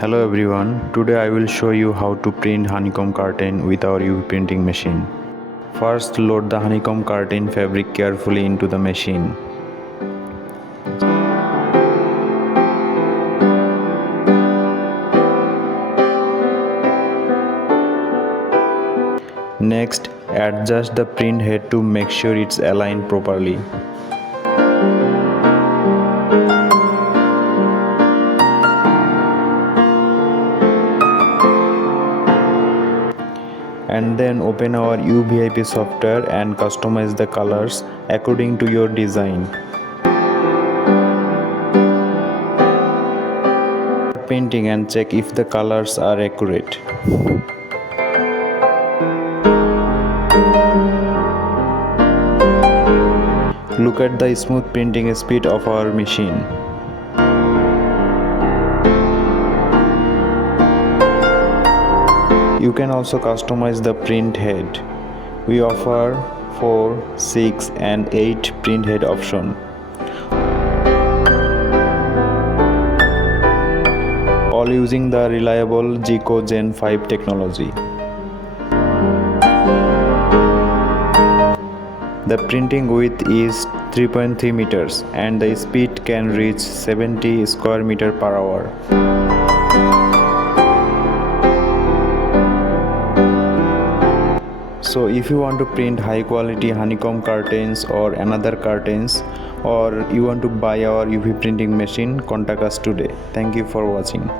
Hello everyone, today I will show you how to print honeycomb curtain with our UV printing machine. First, load the honeycomb curtain fabric carefully into the machine. Next, adjust the print head to make sure it's aligned properly. And then open our UVIP software and customize the colors according to your design. Painting and check if the colors are accurate. Look at the smooth printing speed of our machine. You can also customize the print head. We offer 4, 6 and 8 print head option. All using the reliable Zico Gen 5 technology. The printing width is 3.3 meters and the speed can reach 70 square meter per hour. So if you want to print high quality honeycomb curtains or another curtains, or you want to buy our UV printing machine, contact us today. Thank you for watching.